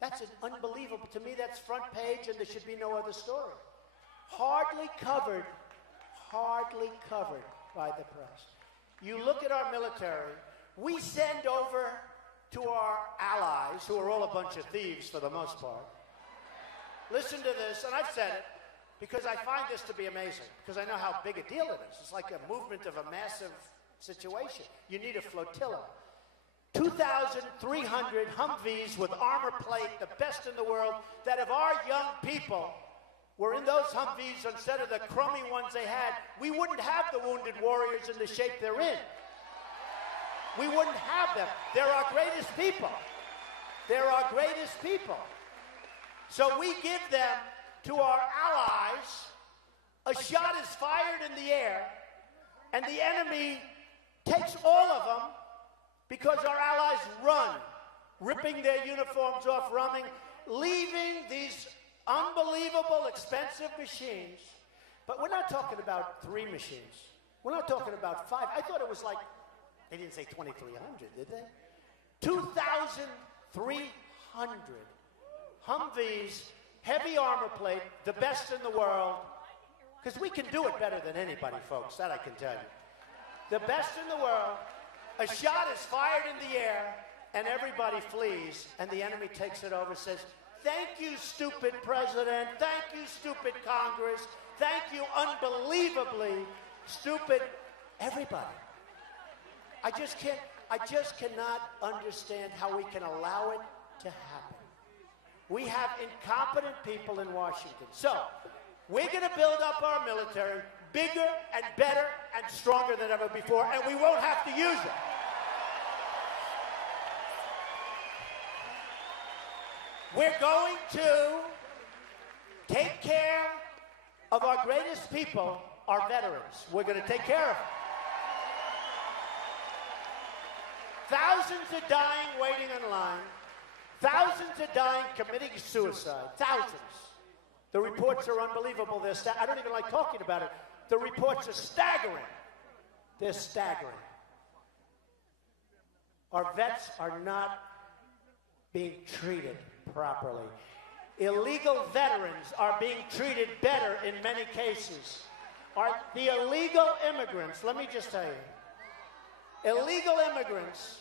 That's an unbelievable. To me, that's front page, and there should be no other story. Hardly covered by the press. You look at our military, we send over to our allies, who are all a bunch of thieves for the most part. Listen to this, and I've said it. because I find this to be amazing, because I know how big a deal it is. It's like a movement of a massive situation. You need a flotilla. 2,300 Humvees with armor plate, the best in the world, that if our young people were in those Humvees instead of the crummy ones they had, we wouldn't have the wounded warriors in the shape they're in. We wouldn't have them. They're our greatest people. They're our greatest people. So we give them to our allies. A shot is fired in the air, and the enemy takes all of them because our allies run, ripping their uniforms off, running, leaving these unbelievable, expensive machines. But we're not talking about 3 machines. We're not talking about 5. I thought it was like, they didn't say 2,300, did they? 2,300 Humvees, heavy armor plate, the best in the world, because we can do it better than anybody, folks, that I can tell you. The best in the world, a shot is fired in the air, and everybody flees, and the enemy takes it over, says, thank you, stupid president, thank you, stupid Congress, thank you, unbelievably stupid everybody. I just cannot understand how we can allow it to happen. We have incompetent people in Washington. So, we're going to build up our military bigger and better and stronger than ever before, and we won't have to use it. We're going to take care of our greatest people, our veterans. We're going to take care of them. Thousands are dying waiting in line. Thousands are dying committing suicide. Thousands. The reports are unbelievable. I don't even like talking about it. The reports are staggering. They're staggering. Our vets are not being treated properly. Illegal veterans are being treated better in many cases. The illegal immigrants, let me just tell you, illegal immigrants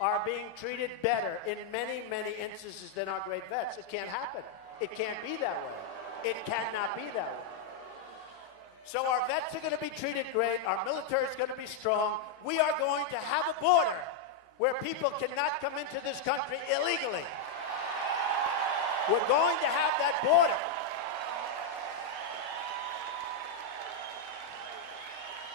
are being treated better in many, many instances than our great vets. It can't happen. It can't be that way. It cannot be that way. So our vets are going to be treated great. Our military is going to be strong. We are going to have a border where people cannot come into this country illegally. We're going to have that border.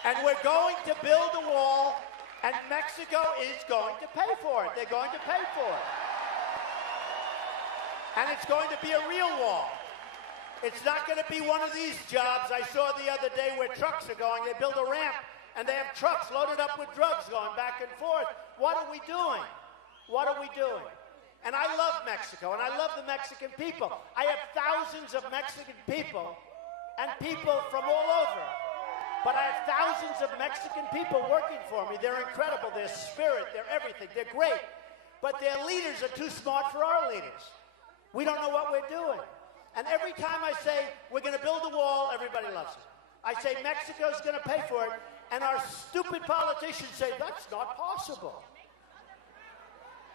And we're going to build a wall, and Mexico is going to pay for it. They're going to pay for it. And it's going to be a real wall. It's not going to be one of these jobs I saw the other day where trucks are going. They build a ramp, and they have trucks loaded up with drugs going back and forth. What are we doing? What are we doing? And I love Mexico, and I love the Mexican people. I have thousands of Mexican people and people from all over. But I have thousands of Mexican people working for me. They're incredible. Their spirit, they're everything. They're great. But their leaders are too smart for our leaders. We don't know what we're doing. And every time I say, we're going to build a wall, everybody loves it. I say, Mexico's going to pay for it. And our stupid politicians say, that's not possible.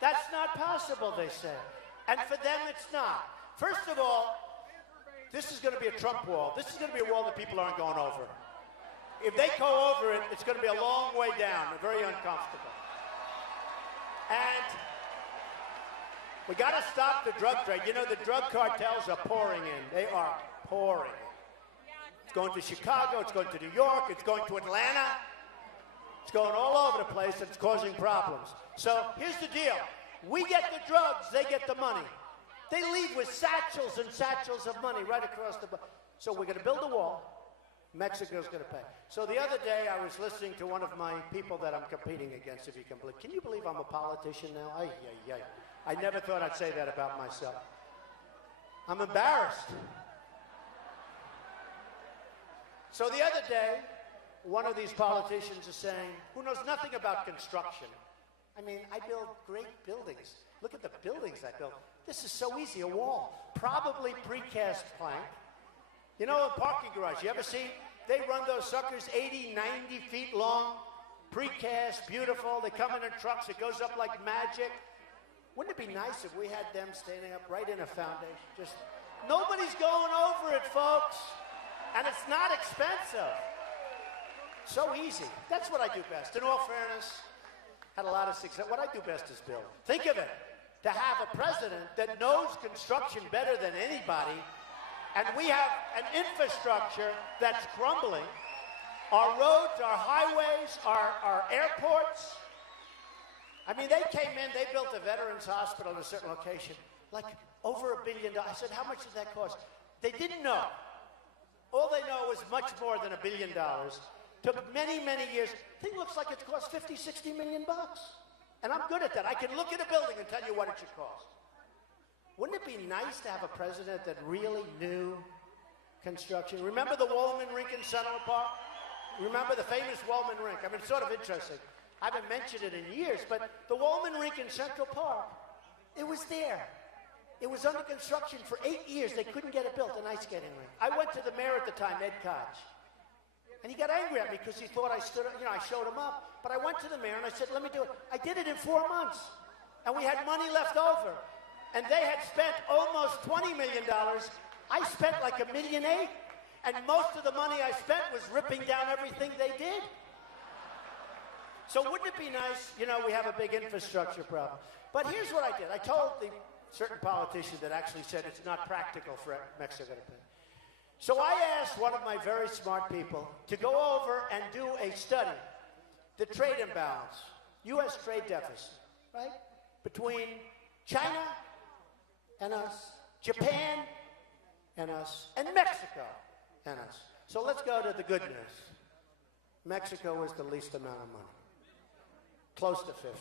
That's not possible, they say. And for them, it's not. First of all, this is going to be a Trump wall. This is going to be a wall that people aren't going over. If they go over it, it's going to be a long way down, very uncomfortable. And we got to stop the drug trade. You know, the drug cartels are pouring in. They are pouring. It's going to Chicago. It's going to New York. It's going to Atlanta. It's going all over the place, and it's causing problems. So here's the deal. We get the drugs. They get the money. They leave with satchels and satchels of money right across the board. So we're going to build a wall. Mexico's going to pay. So the other day, I was listening to one of my people that I'm competing against, if you can believe. Can you believe I'm a politician now? Ay, ay, ay. I never thought I'd say that about myself. I'm embarrassed. So the other day, one of these politicians is saying, who knows nothing about construction. I mean, I build great buildings. Look at the buildings I built. This is so easy, a wall. Probably precast plank. You know, a parking garage, you ever see? They run those suckers 80, 90 feet long, precast, beautiful. They come in trucks, it goes up like magic. Wouldn't it be nice if we had them standing up right in a foundation? Just nobody's going over it, folks. And it's not expensive. So easy. That's what I do best. In all fairness, had a lot of success. What I do best is build. Think of it. To have a president that knows construction better than anybody, and we have an infrastructure that's crumbling. Our roads, our highways, our airports. I mean, they came in, they built a veterans hospital in a certain location, like over $1 billion. I said, how much did that cost? They didn't know. All they know is much more than $1 billion. Took many, many years. Thing looks like it's cost 50, 60 million bucks. And I'm good at that. I can look at a building and tell you what it should cost. Wouldn't it be nice to have a president that really knew construction? Remember the Woolman Rink in Central Park? Remember the famous Woolman Rink? I mean, it's sort of interesting. I haven't mentioned it in years, but the Woolman Rink in Central Park, it was there. It was under construction for 8 years. They couldn't get it built, an ice skating rink. I went to the mayor at the time, Ed Koch, and he got angry at me because he thought I showed him up. But I went to the mayor and I said, let me do it. I did it in 4 months, and we had money left over. And they had spent almost $20 million. I spent like $1.8 million, and most of the money I spent was ripping down everything they did. So wouldn't it be nice, we have a big infrastructure problem. But here's what I did. I told the certain politician that actually said it's not practical for Mexico to pay. So I asked one of my very smart people to go over and do a study, the trade imbalance, U.S. trade deficit, right, between China and us, Japan and us, and Mexico and us. So let's go to the good news. Mexico is the least amount of money. Close to 50.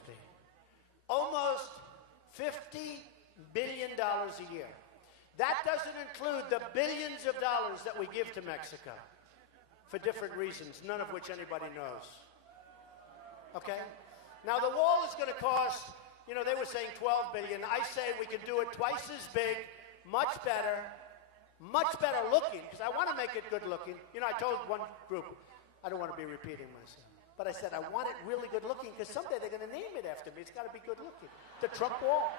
Almost $50 billion a year. That doesn't include the billions of dollars that we give to Mexico for different reasons, none of which anybody knows. Okay? Now the wall is going to cost, they were saying $12 billion. I say we can do it twice as big, much better looking, because I want to make it good looking. I told one group, I don't want to be repeating myself. But I said, I want it really good looking because someday they're going to name it after me. It's got to be good looking. The Trump wall.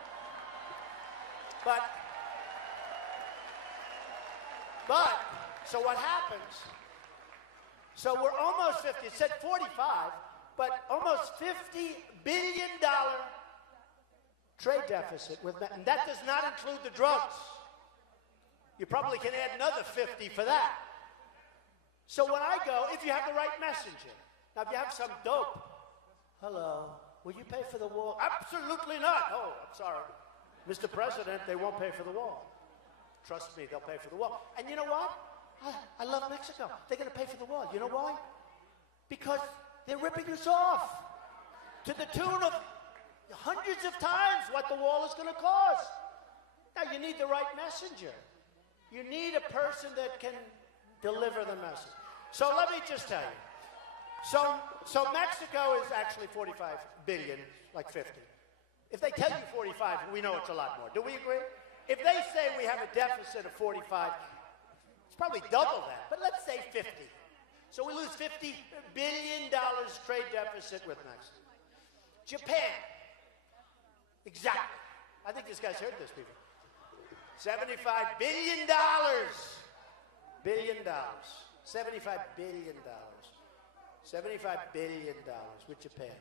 But, so what happens? So we're almost 50. It said 45, but almost $50 billion trade deficit. And that does not include the drugs. You probably can add another 50 for that. So when I go, if you have the right messenger, now, if you have some dope, hello, will you pay for the wall? Absolutely not. Oh, I'm sorry. Mr. President, they won't pay for the wall. Trust me, they'll pay for the wall. And you know what? I love Mexico. They're going to pay for the wall. You know why? Because they're ripping us off to the tune of hundreds of times what the wall is going to cost. Now, you need the right messenger. You need a person that can deliver the message. So let me just tell you. So Mexico is actually 45 billion, like 50. If they tell you 45, we know it's a lot more. Do we agree? If they say we have a deficit of 45, it's probably double that, but let's say 50. So we lose $50 billion trade deficit with Mexico. Japan, exactly. I think this guy's heard this before. $75 billion. $75 billion. $75 billion with Japan.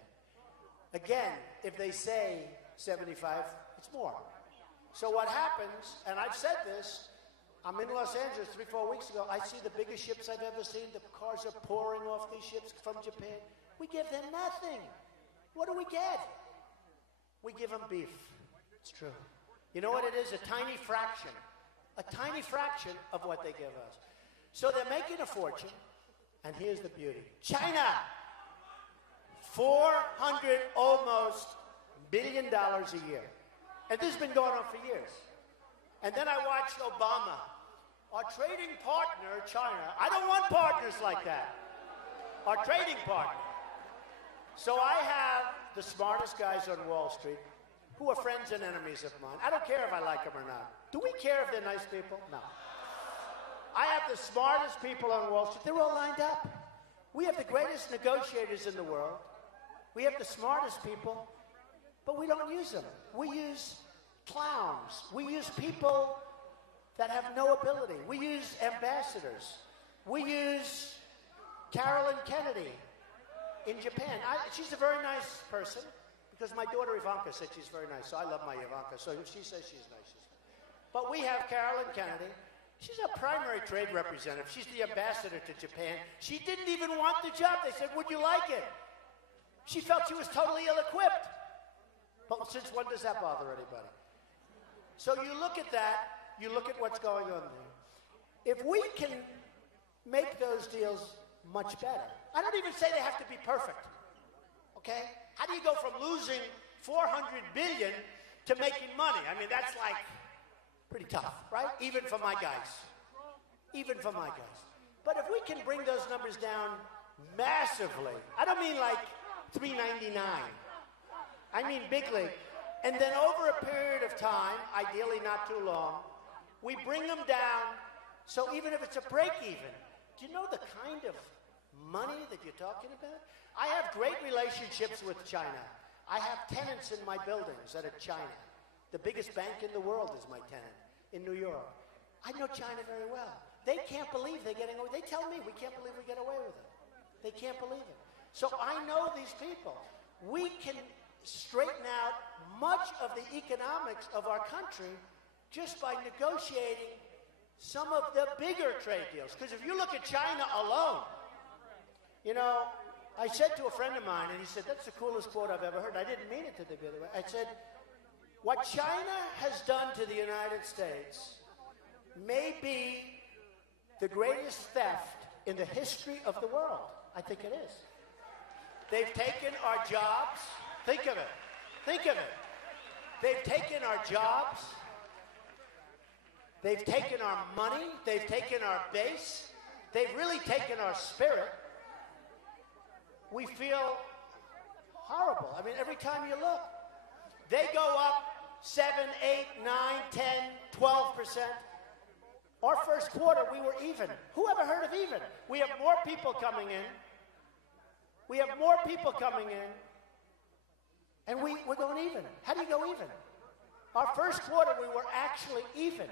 Again, if they say 75, it's more. So what happens, and I've said this, I'm in Los Angeles 3-4 weeks ago, I see the biggest ships I've ever seen. The cars are pouring off these ships from Japan. We give them nothing. What do we get? We give them beef. It's true. You know what it is? A tiny fraction of what they give us. So they're making a fortune. And here's the beauty. China, $400 almost billion a year. And this has been going on for years. And then I watched Obama, our trading partner, China. I don't want partners like that. Our trading partner. So I have the smartest guys on Wall Street who are friends and enemies of mine. I don't care if I like them or not. Do we care if they're nice people? No. I have the smartest people on Wall Street. They're all lined up. We have the greatest negotiators in the world. We have the smartest people. but we don't use them. We use clowns. We use people that have no ability. We use ambassadors. We use Carolyn Kennedy in Japan. She's a very nice person because my daughter Ivanka said she's very nice, so I love my Ivanka. So if she says she's nice, she's nice. But we have Carolyn Kennedy. She's a primary trade representative. She's the ambassador to Japan. She didn't even want the job. They said, would you like it? She felt she was totally ill-equipped. But since when does that bother anybody? So you look at that, you look at what's going on there. If we can make those deals much better, I don't even say they have to be perfect, okay? How do you go from losing $400 billion to making money? I mean, that's like pretty tough, right? Even for my guys. Even for my guys. But if we can bring those numbers down massively, I don't mean like $399. I mean big league. And then over a period of time, ideally not too long, we bring them down, so even if it's a break even, do you know the kind of money that you're talking about? I have great relationships with China. I have tenants in my buildings that are China. The biggest bank in the world is my tenant in New York. I know China very well. They can't believe they're getting away. They tell me, we can't believe we get away with it. They can't believe it. So I know these people. We can straighten out much of the economics of our country just by negotiating some of the bigger trade deals. Because if you look at China alone, you know, I said to a friend of mine, and he said, that's the coolest quote I've ever heard. I didn't mean it to the other way. I said, what China has done to the United States may be the greatest theft in the history of the world. I think it is. They've taken our jobs. Think of it. Think of it. They've taken our jobs. They've taken our money. They've taken our base. They've really taken our spirit. We feel horrible. I mean, every time you look, they go up 7, 8, 9, 10, 12%. Our first quarter, we were even. Who ever heard of even? We have more people coming in. We have more people coming in. And we're going even. How do you go even? Our first quarter, we were actually even.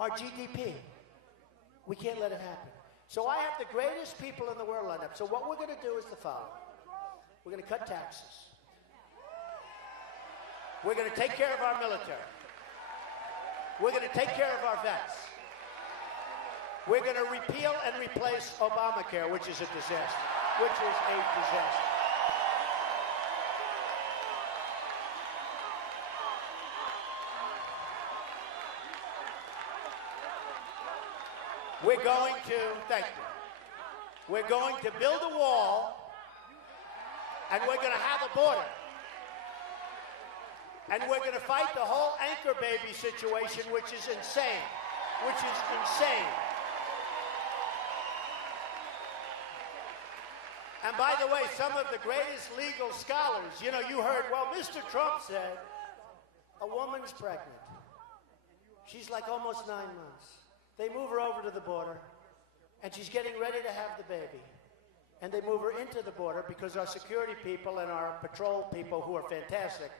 Our GDP. We can't let it happen. So I have the greatest people in the world lined up. So what we're going to do is the following. We're going to cut taxes. We're going to take care of our military. We're going to take care of our vets. We're going to repeal and replace Obamacare, which is a disaster. Which is a disaster. We're going to, thank you, we're going to build a wall, and we're going to have a border. And we're going to fight the whole anchor baby situation, which is insane. Which is insane. And by the way, some of the greatest legal scholars, you know, you heard, well, Mr. Trump said, a woman's pregnant. She's like almost 9 months. They move her over to the border, and she's getting ready to have the baby. And they move her into the border because our security people and our patrol people, who are fantastic,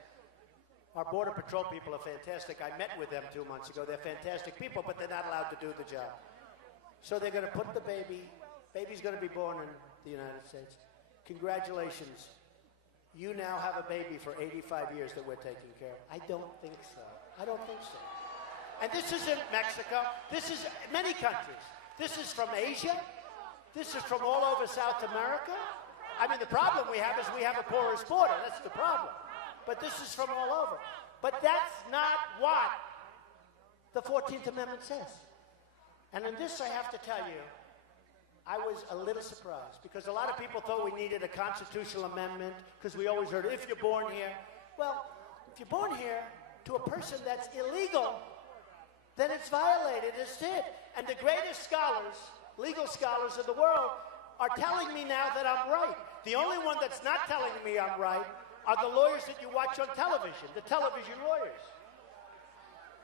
our Border Patrol people are fantastic. I met with them 2 months ago. They're fantastic people, but they're not allowed to do the job. So they're going to put the baby's going to be born in the United States. Congratulations. You now have a baby for 85 years that we're taking care of. I don't think so. I don't think so. And this isn't Mexico. This is many countries. This is from Asia. This is from all over South America. I mean, the problem we have is we have a porous border. That's the problem. But this is from all over. But that's not what the 14th Amendment says. And in this, I have to tell you, I was a little surprised because a lot of people thought we needed a constitutional amendment because we always heard, if you're born here. Well, if you're born here to a person that's illegal, then it's violated, it's it. And the greatest scholars, legal scholars of the world, are telling me now that I'm right. The only one that's not telling me I'm right are the lawyers that you watch on television, the television lawyers.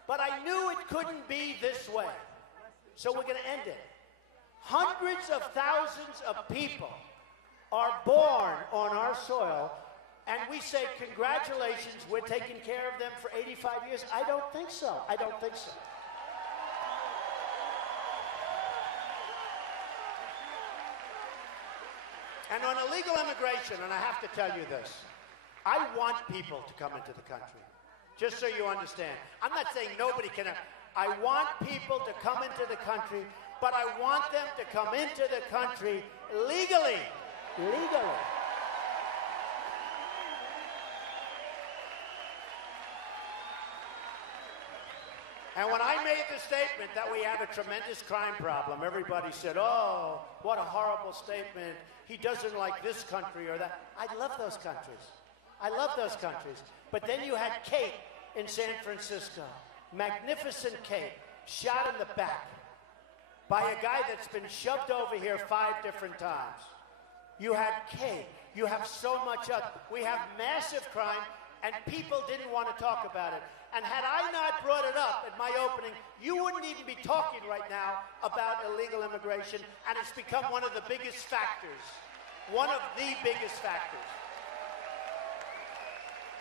But I knew it couldn't be this way. So we're going to end it. Hundreds of thousands of people are born on our soil and we say, congratulations, we're taking care of them for 85 years. I don't think so. I don't think so. And on illegal immigration, and I have to tell you this, I want people to come into the country, just so you understand. I'm not saying nobody can. I want people to come into the country, but I want them to come into the country legally. Legally. And when I made the statement that we have a tremendous crime problem, everybody said, oh, what a horrible statement. He doesn't like this country or that. I love those countries. I love those countries. But then you had Kate in San Francisco. Magnificent Kate, shot in the back by a guy that's been shoved over here 5 different times. You had Kate. You have so much of it. We have massive crime, and people didn't want to talk about it. And had I not brought it up at my opening, you wouldn't even be talking right now about illegal immigration, and it's become one of the biggest factors. One of the biggest factors.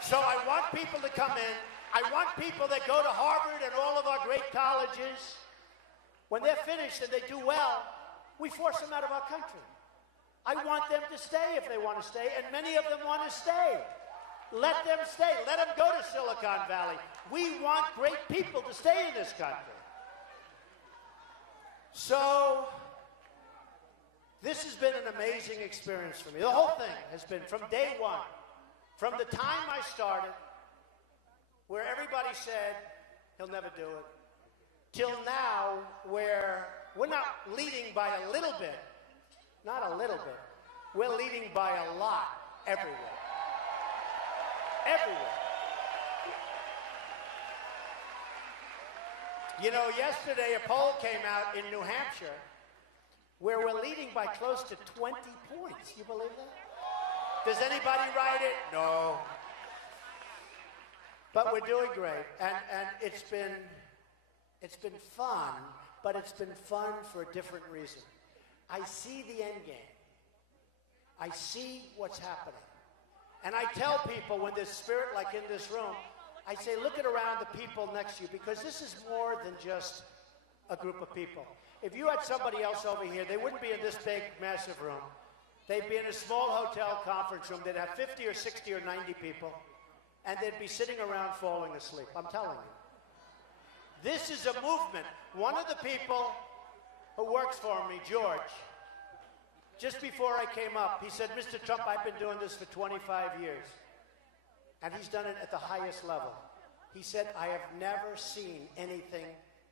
So I want people to come in. I want people that go to Harvard and all of our great colleges. When they're finished and they do well, we force them out of our country. I want them to stay if they want to stay, and many of them want to stay. Let them stay. Let them go to Silicon Valley. We want great people to stay in this country. So, this has been an amazing experience for me. The whole thing has been, from day one, from the time I started, where everybody said, he'll never do it, till now, where we're not leading by a little bit, not a little bit, we're leading by a lot everywhere. Everywhere. You know, yesterday a poll came out in New Hampshire where we're leading by close to 20 points. You believe that? Does anybody write it? No. But we're doing great, and it's been fun, but it's been fun for a different reason. I see the end game. I see what's happening. And I tell people when there's spirit like in this room, I say, look at around the people next to you, because this is more than just a group of people. If you had somebody else over here, they wouldn't be in this big, massive room. They'd be in a small hotel conference room. They'd have 50 or 60 or 90 people, and they'd be sitting around falling asleep. I'm telling you. This is a movement. One of the people who works for me, George, just before I came up, he said, Mr. Trump, I've been doing this for 25 years. And he's done it at the highest level. He said, I have never seen anything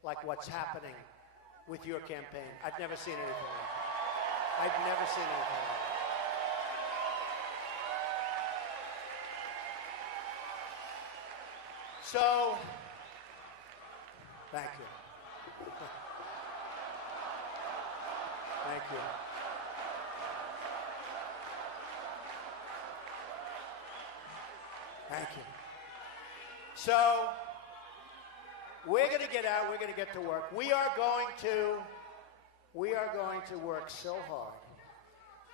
like what's happening with your campaign. I've never seen anything like that. I've never seen anything like that. So, thank you. Thank you. Thank you. So, we're going to get out. We're going to get to work. We are going to work so hard.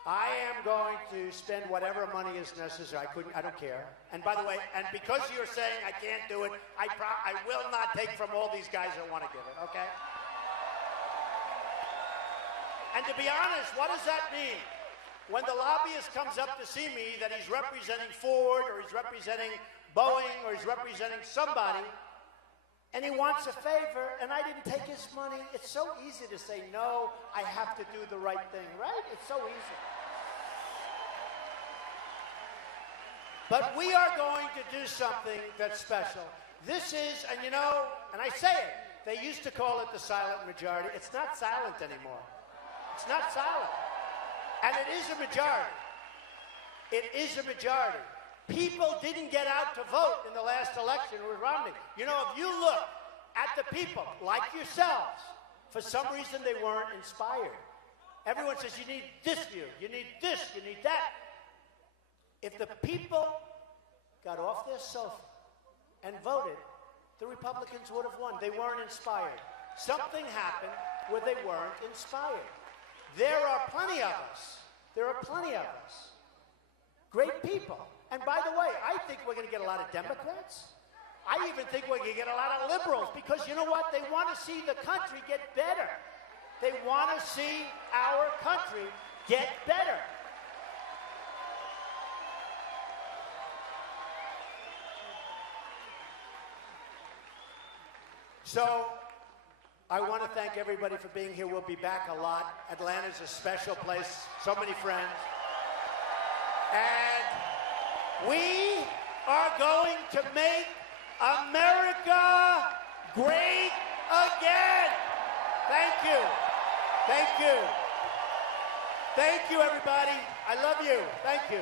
I am going to spend whatever money is necessary. I don't care. And by the way, and because you're saying I can't do it, I will not take from all these guys that want to give it, okay? And to be honest, what does that mean? When the lobbyist comes up to see me that he's representing Ford or he's representing Boeing or he's representing somebody, and he wants a favor, and I didn't take his money, it's so easy to say, no, I have to do the right thing, right? It's so easy. But we are going to do something that's special. This is, and you know, and I say it, they used to call it the silent majority. It's not silent anymore. It's not silent. And it is a majority. It is a majority. People didn't get out to vote in the last election with Romney. You know, if you look at the people, like yourselves, for some reason they weren't inspired. Everyone says you need this view, you need this, you need that. If the people got off their sofa and voted, the Republicans would have won. They weren't inspired. Something happened where they weren't inspired. There are plenty of us. There are plenty of us. great people. And by the way, I think we're going to get a lot of Democrats. I even think we're going to get a lot of liberals because you know what? They want to see the country get better. They want to see our country get better. So, I want to thank everybody for being here. We'll be back a lot. Atlanta's a special place. So many friends. And we are going to make America great again. Thank you. Thank you. Thank you, everybody. I love you. Thank you.